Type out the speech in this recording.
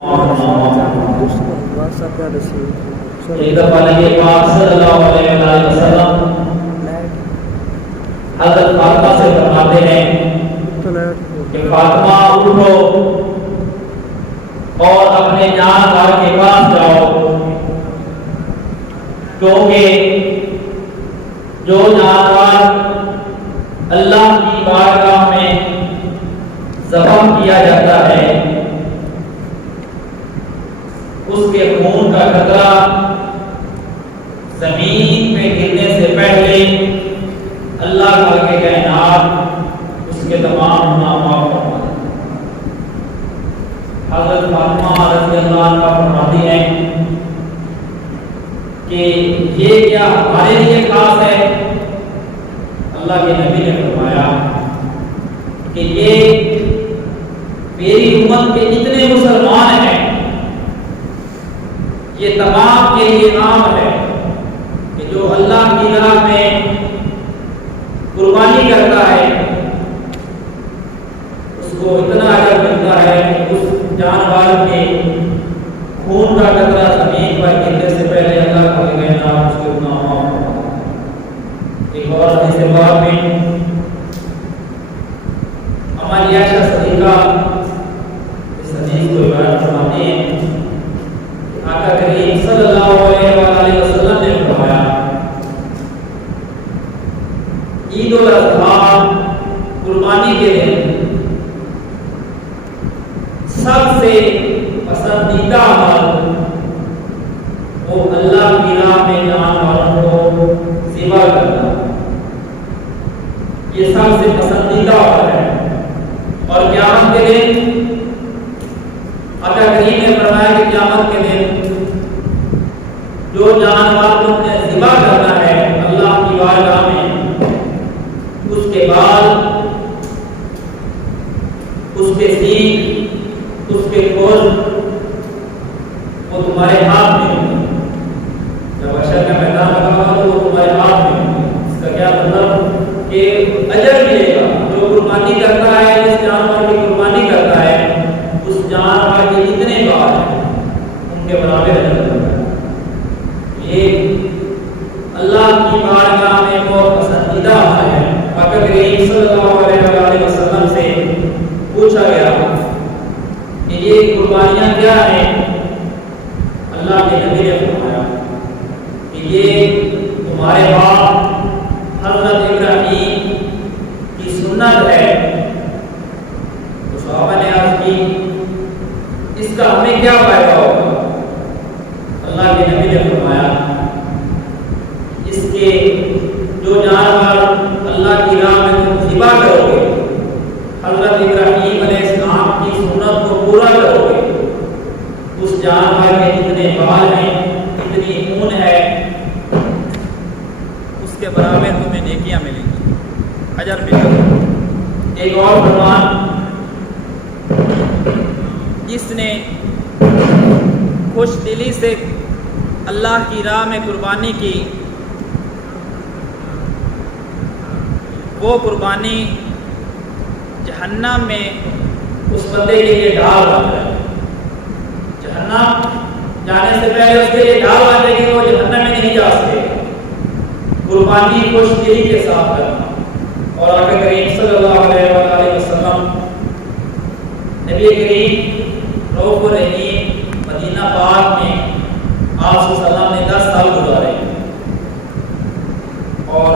ایک دفعہ نبی پاک صلی اللہ علیہ وسلم حضرت فاطمہ سے فرماتے ہیں کہ فاطمہ اٹھو اور اپنے جانور کے پاس جاؤ، کیونکہ جو جانور اللہ کی بارگاہ میں ذبح کیا جاتا ہے اس کے خون کا قطرہ زمین پہ گرنے سے پہلے اللہ خالق کائنات اس کے تمام گناہ معاف فرما دیتا ہے۔ حضرت فاطمہ رضی اللہ عنہا فرماتی ہیں کہ یہ کیا ہمارے لیے خاص ہے؟ اللہ کے نبی نے فرمایا کہ یہ میری امت کے جتنے مسلمان ہیں یہ تمام کے لیے عام ہے کہ جو اللہ کی راہ میں قربانی کرتا ہے اس کو اتنا اجر ملتا ہے کہ اس جانور کے خون کا قطرہ زمین پر گرنے سے پہلے اللہ کا کہنا اس کے گناہ معاف کرتا ہے۔ ایک اور حدیث پاک میں ہماری عائشہ صدیقہ اس حدیث کو بیان فرماتی ہیں کہ آقا کریم صلی اللہ علیہ وسلم نے فرمایا عید الاضحیٰ قربانی کے دن سب سے پسندیدہ عمل وہ اللہ کی راہ میں جانوروں کو ذبح کرنا، یہ سب سے پسندیدہ عمل ہے۔ اور قیامت کے دن آقا کریم نے فرمایا کہ قیامت کے دن جو جانور تم نے ذبح کرنا ہے اللہ کی بارگاہ میں، اس کے بال، اس کے سینگ، اس کے کھول وہ تمہارے ہاتھ میں ہوں گے۔ جب حشر کا میدان لگا ہوگا تو وہ تمہارے ہاتھ میں ہوں گے۔ اس کا کیا مطلب کہ اجر ملے گا، جو قربانی کرتا ہے، جس جانور کی قربانی کرتا ہے، اس جانور کے جتنے بال ہیں ان کے برابر اجر ملتا ہے۔ یہ اللہ کی بارگاہ میں بہت پسندیدہ عمل ہے۔ آقا کریم صلی اللہ علیہ وسلم سے پوچھا گیا کہ یہ قربانیاں کیا ہیں؟ اللہ کے نبی نے فرمایا کہ یہ تمہارے باپ حضرت ابراہیم کی سنت ہے۔ تو صحابہ نے عرض کی اس کا ہمیں کیا فائدہ ہوگا؟ اللہ کے نبی نے فرمایا اس کے جو جانور اللہ کی راہ میں تم ذبح کرو گے، حضرت ابراہیم علیہ السلام کی سنت کو پورا کرو گے، اس جانور کے جتنے بال ہیں، جتنی خون ہے، اس کے برابر تمہیں نیکیاں ملیں گی، اجر ملے گا۔ ایک اور فرمان، جس نے خوش دلی سے اللہ کی راہ میں قربانی کی وہ قربانی جہنم میں اس بندے کے لیے ڈھال بن جائے، جہنم جانے سے پہلے اس کے لیے ڈھال بن جائے گی، وہ جہنم میں نہیں جا سکے۔ قربانی خوش دلی کے ساتھ کرنا۔ اور آقا کریم صلی اللہ علیہ وسلم نبی کریم رؤوف الرحیم مدینہ پاک میں آپ صلی اللہ علیہ وسلم نے 10 سال گزارے، اور